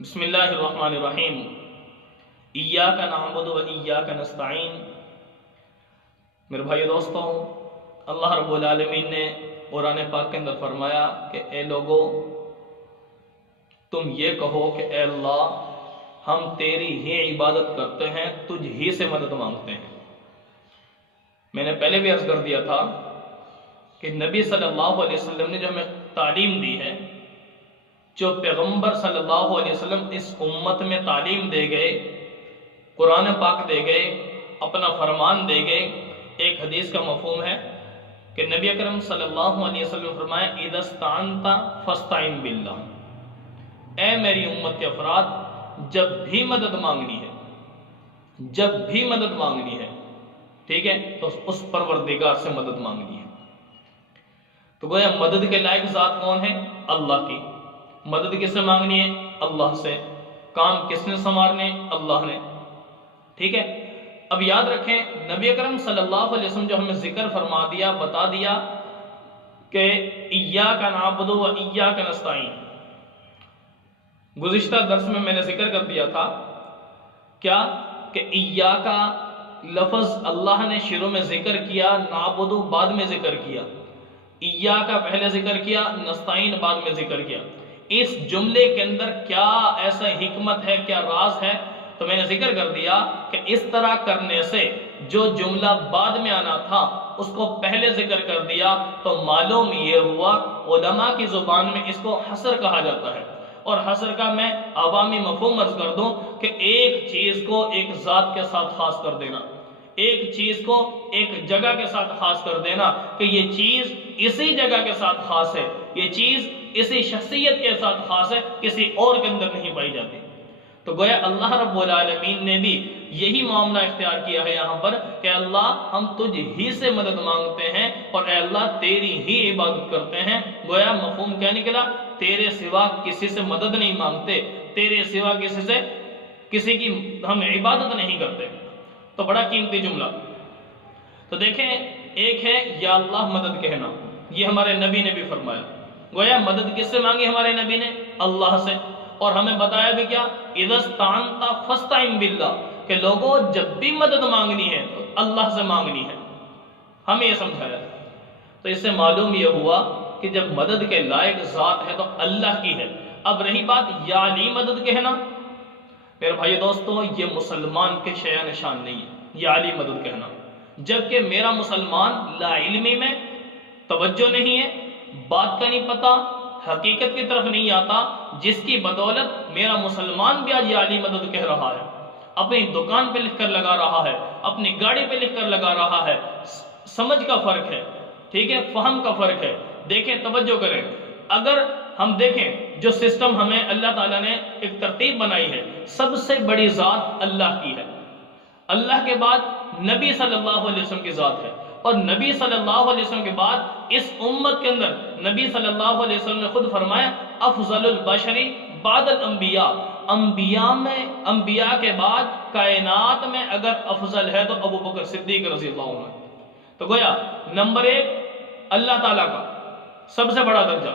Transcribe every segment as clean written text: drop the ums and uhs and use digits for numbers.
بسم اللہ الرحمن الرحیم ایاک نعبد و ایاک نستعین۔ میرے بھائی دوستوں، اللہ رب العالمین نے قرآن پاک کے اندر فرمایا کہ اے لوگو، تم یہ کہو کہ اے اللہ، ہم تیری ہی عبادت کرتے ہیں، تجھ ہی سے مدد مانگتے ہیں۔ میں نے پہلے بھی عرض کر دیا تھا کہ نبی صلی اللہ علیہ وسلم نے جو ہمیں تعلیم دی ہے، جو پیغمبر صلی اللہ علیہ وسلم اس امت میں تعلیم دے گئے، قرآن پاک دے گئے، اپنا فرمان دے گئے، ایک حدیث کا مفہوم ہے کہ نبی اکرم صلی اللہ علیہ وسلم فرمایا اذا استعنت فاستعن باللہ، اے میری امت کے افراد، جب بھی مدد مانگنی ہے، جب بھی مدد مانگنی ہے، ٹھیک ہے، تو اس پروردگار سے مدد مانگنی ہے۔ تو گویا مدد کے لائق ذات کون ہے؟ اللہ کی۔ مدد کس سے مانگنی ہے؟ اللہ سے۔ کام کس نے سنوارنے؟ اللہ نے، ٹھیک ہے۔ اب یاد رکھیں، نبی اکرم صلی اللہ علیہ وسلم جو ہمیں ذکر فرما دیا، بتا دیا کہ ایاک نعبد و ایاک نستعین، گزشتہ درس میں نے ذکر کر دیا تھا کیا کہ ایاک لفظ اللہ نے شروع میں ذکر کیا، نعبد بعد میں ذکر کیا، ایاک پہلے ذکر کیا، نستعین بعد میں ذکر کیا۔ اس جملے کے اندر کیا ایسا حکمت ہے، کیا راز ہے؟ تو میں نے ذکر کر دیا کہ اس طرح کرنے سے جو جملہ بعد میں آنا تھا اس کو پہلے ذکر کر دیا، تو معلوم یہ ہوا علماء کی زبان میں اس کو حصر کہا جاتا ہے۔ اور حصر کا میں عوامی مفہوم عرض کر دوں کہ ایک چیز کو ایک ذات کے ساتھ خاص کر دینا، ایک چیز کو ایک جگہ کے ساتھ خاص کر دینا کہ یہ چیز اسی جگہ کے ساتھ خاص ہے، یہ چیز اسی شخصیت کے ساتھ خاص ہے، کسی اور کے اندر نہیں پائی جاتی۔ تو گویا اللہ رب العالمین نے بھی یہی معاملہ اختیار کیا ہے یہاں پر کہ اللہ، ہم تجھ ہی سے مدد مانگتے ہیں اور اے اللہ تیری ہی عبادت کرتے ہیں۔ گویا مفہوم کیا نکلا؟ تیرے سوا کسی سے مدد نہیں مانگتے، تیرے سوا کسی کی ہم عبادت نہیں کرتے۔ تو بڑا قیمتی جملہ۔ تو دیکھیں، ایک ہے یا اللہ مدد کہنا، یہ ہمارے نبی نے بھی فرمایا۔ گویا مدد کس سے مانگی ہمارے نبی نے؟ اللہ سے۔ اور ہمیں بتایا بھی کیا؟ اذا استعنت فاستعن باللہ، کہ لوگوں جب بھی مدد مانگنی ہے تو اللہ سے مانگنی ہے، ہمیں یہ سمجھایا۔ تو اس سے معلوم یہ ہوا کہ جب مدد کے لائق ذات ہے تو اللہ کی ہے۔ اب رہی بات یا علی مدد کہنا، میرے بھائی دوستو، یہ مسلمان کے شیء نشان نہیں ہے یا علی مدد کہنا، جبکہ میرا مسلمان لا علمی میں توجہ نہیں ہے، بات کا نہیں پتا، حقیقت کی طرف نہیں آتا، جس کی بدولت میرا مسلمان بھی آج یا علی مدد کہہ رہا ہے، اپنی دکان پہ لکھ کر لگا رہا ہے، اپنی گاڑی پہ لکھ کر لگا رہا ہے۔ سمجھ کا فرق ہے، ٹھیک ہے، فہم کا فرق ہے۔ دیکھیں، توجہ کریں، اگر ہم دیکھیں جو سسٹم ہمیں اللہ تعالیٰ نے ایک ترتیب بنائی ہے، سب سے بڑی ذات اللہ کی ہے، اللہ کے بعد نبی صلی اللہ علیہ وسلم کی ذات ہے، اور نبی صلی اللہ علیہ وسلم کے بعد اس امت کے اندر نبی صلی اللہ علیہ وسلم نے خود فرمایا افضل البشری بعد الانبیاء، انبیاء کے بعد کائنات میں اگر افضل ہے تو ابو بکر صدیق رضی اللہ عنہ۔ تو گویا نمبر ایک اللہ تعالیٰ کا سب سے بڑا درجہ،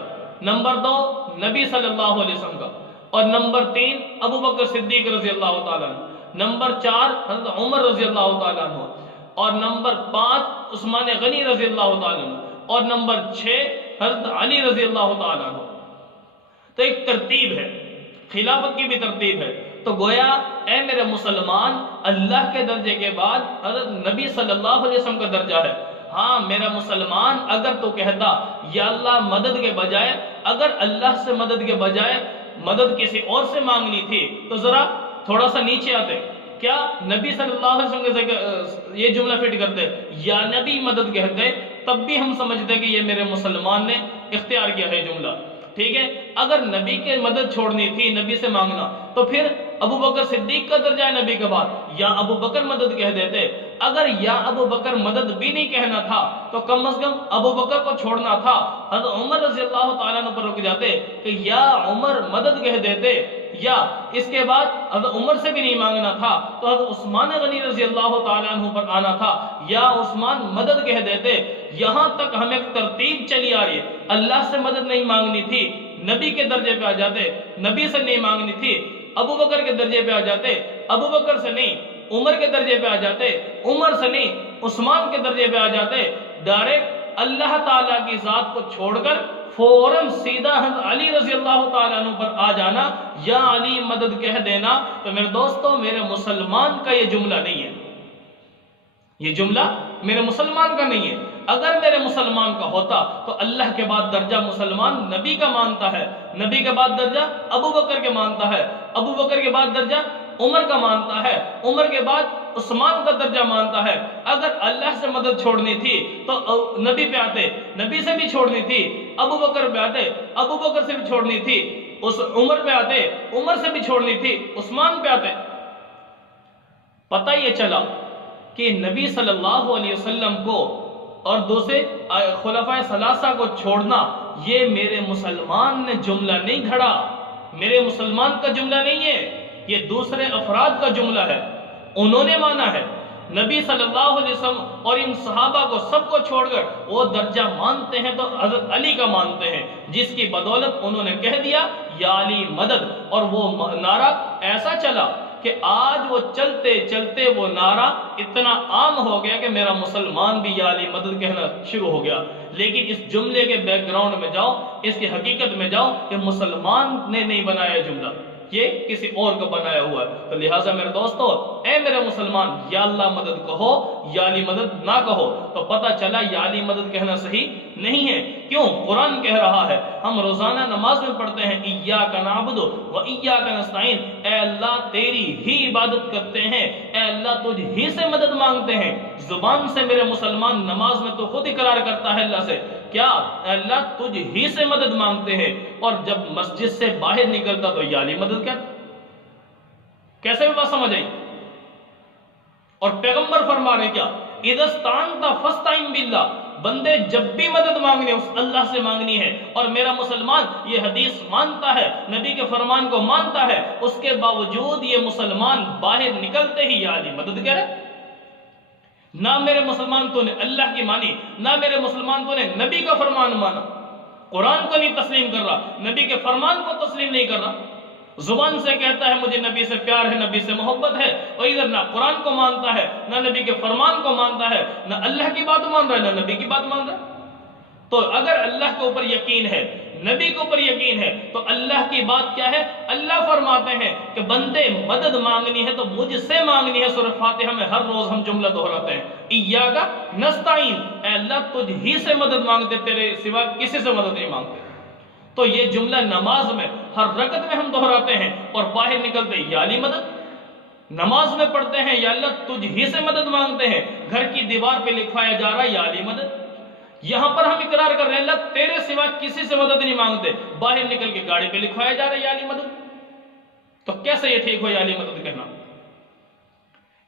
نمبر دو نبی صلی اللہ علیہ وسلم کا، اور نمبر تین ابو بکر صدیق رضی اللہ تعالیٰ عنہ، نمبر چار حضرت عمر رضی اللہ تعالیٰ عنہ، اور نمبر پانچ عثمان غنی رضی اللہ تعالیٰ عنہ، اور نمبر چھ حضرت علی رضی اللہ تعالیٰ عنہ۔ تو ایک ترتیب ہے، خلافت کی بھی ترتیب ہے۔ تو گویا اے میرے مسلمان، اللہ کے درجے کے بعد حضرت نبی صلی اللہ علیہ وسلم کا درجہ ہے۔ ہاں میرا مسلمان، اگر تو کہتا یا اللہ مدد کے بجائے، اگر اللہ سے مدد کے بجائے مدد کسی اور سے مانگنی تھی تو ذرا تھوڑا سا نیچے آتے، کیا نبی صلی اللہ علیہ وسلم کے یہ جملہ فٹ کرتے یا نبی مدد کہتے، تب بھی ہم سمجھتے کہ یہ میرے مسلمان نے اختیار کیا ہے جملہ، ٹھیک ہے۔ اگر نبی کے مدد چھوڑنی تھی، نبی سے مانگنا، تو پھر ابو بکر صدیق کا درجہ ہے نبی کے بعد، یا ابو بکر مدد کہہ دیتے۔ اگر یا ابو بکر مدد بھی نہیں کہنا تھا تو کم از کم ابو بکر کو چھوڑنا تھا، حضرت عمر رضی اللہ تعالیٰ عنہ پر رک جاتے کہ یا عمر مدد کہہ دیتے، یا اس کے بعد حضرت عمر سے بھی نہیں مانگنا تھا تو حضرت عثمان غنی رضی اللہ تعالیٰ عنہ پر آنا تھا، یا عثمان مدد کہہ دیتے۔ یہاں تک ہمیں ایک ترتیب چلی آ رہی ہے، اللہ سے مدد نہیں مانگنی تھی، نبی کے درجے پہ آ جاتے، نبی سے نہیں مانگنی تھی ابو بکر کے درجے پہ آ جاتے، ابو بکر سے نہیں عمر کے درجے پہ آ جاتے، عمر سے نہیں عثمان کے درجے پہ آ جاتے، ڈائریکٹ اللہ تعالیٰ کی ذات کو چھوڑ کر فوراً سیدھا حضرت علی رضی اللہ تعالیٰ عنہ پر آ جانا، یا علی مدد کہہ دینا۔ تو میرے دوستو، میرے مسلمان کا یہ جملہ نہیں ہے، یہ جملہ میرے مسلمان کا نہیں ہے۔ اگر میرے مسلمان کا ہوتا تو اللہ کے بعد درجہ مسلمان نبی کا مانتا ہے، نبی کے بعد درجہ ابو بکر کے مانتا ہے، ابو بکر کے بعد درجہ عمر کا مانتا ہے، عمر کے بعد عثمان کا درجہ مانتا ہے۔ اگر اللہ سے مدد چھوڑنی تھی تو نبی پہ آتے، نبی سے بھی چھوڑنی تھی ابو بکر پہ آتے، ابو بکر سے بھی چھوڑنی تھی عمر پہ آتے، عمر سے بھی چھوڑنی تھی عثمان پہ آتے۔ پتہ یہ چلا کہ نبی صلی اللہ علیہ وسلم کو اور دوسرے خلفائے ثلاثہ کو چھوڑنا یہ میرے مسلمان نے جملہ نہیں گھڑا، میرے مسلمان کا جملہ نہیں ہے، یہ دوسرے افراد کا جملہ ہے، انہوں نے مانا ہے۔ نبی صلی اللہ علیہ وسلم اور ان صحابہ کو سب کو چھوڑ کر وہ درجہ مانتے ہیں تو حضرت علی کا مانتے ہیں، جس کی بدولت انہوں نے کہہ دیا یا علی مدد، اور وہ نعرہ ایسا چلا کہ آج وہ چلتے چلتے وہ نعرہ اتنا عام ہو گیا کہ میرا مسلمان بھی یا علی مدد کہنا شروع ہو گیا۔ لیکن اس جملے کے بیک گراؤنڈ میں جاؤ، اس کی حقیقت میں جاؤ، یہ مسلمان نے نہیں بنایا جملہ، یہ کسی اور کا بنایا ہوا ہے۔ تو لہٰذا میرے دوستو، اے میرے مسلمان، یا اللہ مدد کہو یا علی مدد نہ کہو، تو پتہ چلا یا علی مدد کہنا صحیح نہیں ہے۔ کیوں؟ قرآن کہہ رہا ہے، ہم روزانہ نماز میں پڑھتے ہیں ایاک نعبد و ایاک نستعین، اے اللہ تیری ہی عبادت کرتے ہیں، اے اللہ تجھ ہی سے مدد مانگتے ہیں۔ زبان سے میرے مسلمان نماز میں تو خود اقرار کرتا ہے اللہ سے، کیا اے اللہ تجھ ہی سے مدد مانگتے ہیں، اور جب مسجد سے باہر نکلتا تو یا علی مدد کہتا۔ کیسے بھی بات سمجھ آئی؟ اور پیغمبر فرما رہے کیا؟ اذا استعنت فاستعن باللہ، بندے جب بھی مدد مانگنی اس اللہ سے مانگنی ہے۔ اور میرا مسلمان یہ حدیث مانتا ہے، نبی کے فرمان کو مانتا ہے، اس کے باوجود یہ مسلمان باہر نکلتے ہی یا علی مدد کہہ رہے۔ نہ میرے مسلمان تو نے اللہ کی مانی، نہ میرے مسلمان تو نے نبی کا فرمان مانا، قرآن کو نہیں تسلیم کر رہا، نبی کے فرمان کو تسلیم نہیں کر رہا، زبان سے کہتا ہے مجھے نبی سے پیار ہے، نبی سے محبت ہے، اور ادھر نہ قرآن کو مانتا ہے، نہ نبی کے فرمان کو مانتا ہے، نہ اللہ کی بات مان رہا ہے، نہ نبی کی بات مان رہا ہے۔ تو اگر اللہ کے اوپر یقین ہے، نبی کے اوپر یقین ہے، تو اللہ کی بات کیا ہے؟ اللہ فرماتے ہیں کہ بندے مدد مانگنی ہے تو مجھ سے مانگنی ہے۔ سورہ فاتحہ میں ہر روز ہم جملہ دہراتے ہیں، ایاک نستعین، اے اللہ تجھ ہی سے مدد مانگتے، تیرے سوا کسی سے مدد نہیں مانگتے۔ تو یہ جملہ نماز میں ہر رکعت میں ہم دہراتے ہیں، اور باہر نکلتے یا علی مدد، نماز میں پڑھتے ہیں یا اللہ تجھ ہی سے مدد مانگتے ہیں، گھر کی دیوار پہ لکھوایا جا رہا ہے یا علی مدد، یہاں پر ہم اقرار کر رہے ہیں اللہ تیرے سوا کسی سے مدد نہیں مانگتے، باہر نکل کے گاڑی پہ لکھوایا جا رہا ہے یا علی مدد، تو کیسے یہ ٹھیک ہو یا علی مدد کہنا؟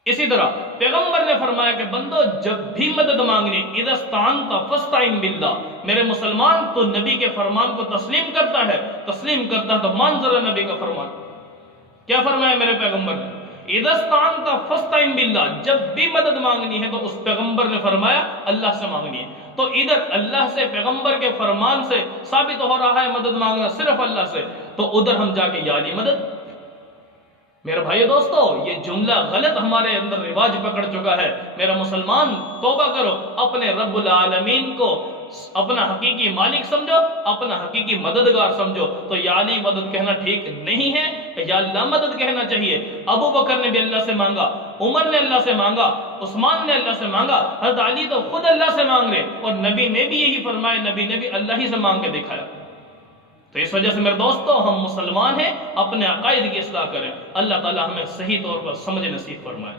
اسی طرح پیغمبر نے فرمایا کہ بندو جب بھی مدد مانگنی، اذا استعنت فاستعن باللہ، میرے مسلمان تو نبی کے فرمان کو تسلیم کرتا ہے تو مان ذرا نبی کا فرمان۔ کیا فرمایا میرے پیغمبر نے؟ اذا استعنت فاستعن باللہ، جب بھی مدد مانگنی ہے تو اس پیغمبر نے فرمایا اللہ سے مانگنی ہے۔ تو ادھر اللہ سے، پیغمبر کے فرمان سے ثابت ہو رہا ہے مدد مانگنا صرف اللہ سے، تو ادھر ہم جا کے یا علی مدد۔ میرے بھائی دوستو، یہ جملہ غلط ہمارے اندر رواج پکڑ چکا ہے۔ میرا مسلمان توبہ کرو، اپنے رب العالمین کو اپنا حقیقی مالک سمجھو، اپنا حقیقی مددگار سمجھو۔ تو یا علی مدد کہنا ٹھیک نہیں ہے، یا اللہ مدد کہنا چاہیے۔ ابو بکر نے بھی اللہ سے مانگا، عمر نے اللہ سے مانگا، عثمان نے اللہ سے مانگا، حضرت علی تو خود اللہ سے مانگ رہے، اور نبی نے بھی یہی فرمایا، نبی نے بھی اللہ ہی سے مانگ کے دکھایا۔ تو اس وجہ سے میرے دوستو، ہم مسلمان ہیں، اپنے عقائد کی اصلاح کریں۔ اللہ تعالی ہمیں صحیح طور پر سمجھ نصیب فرمائے۔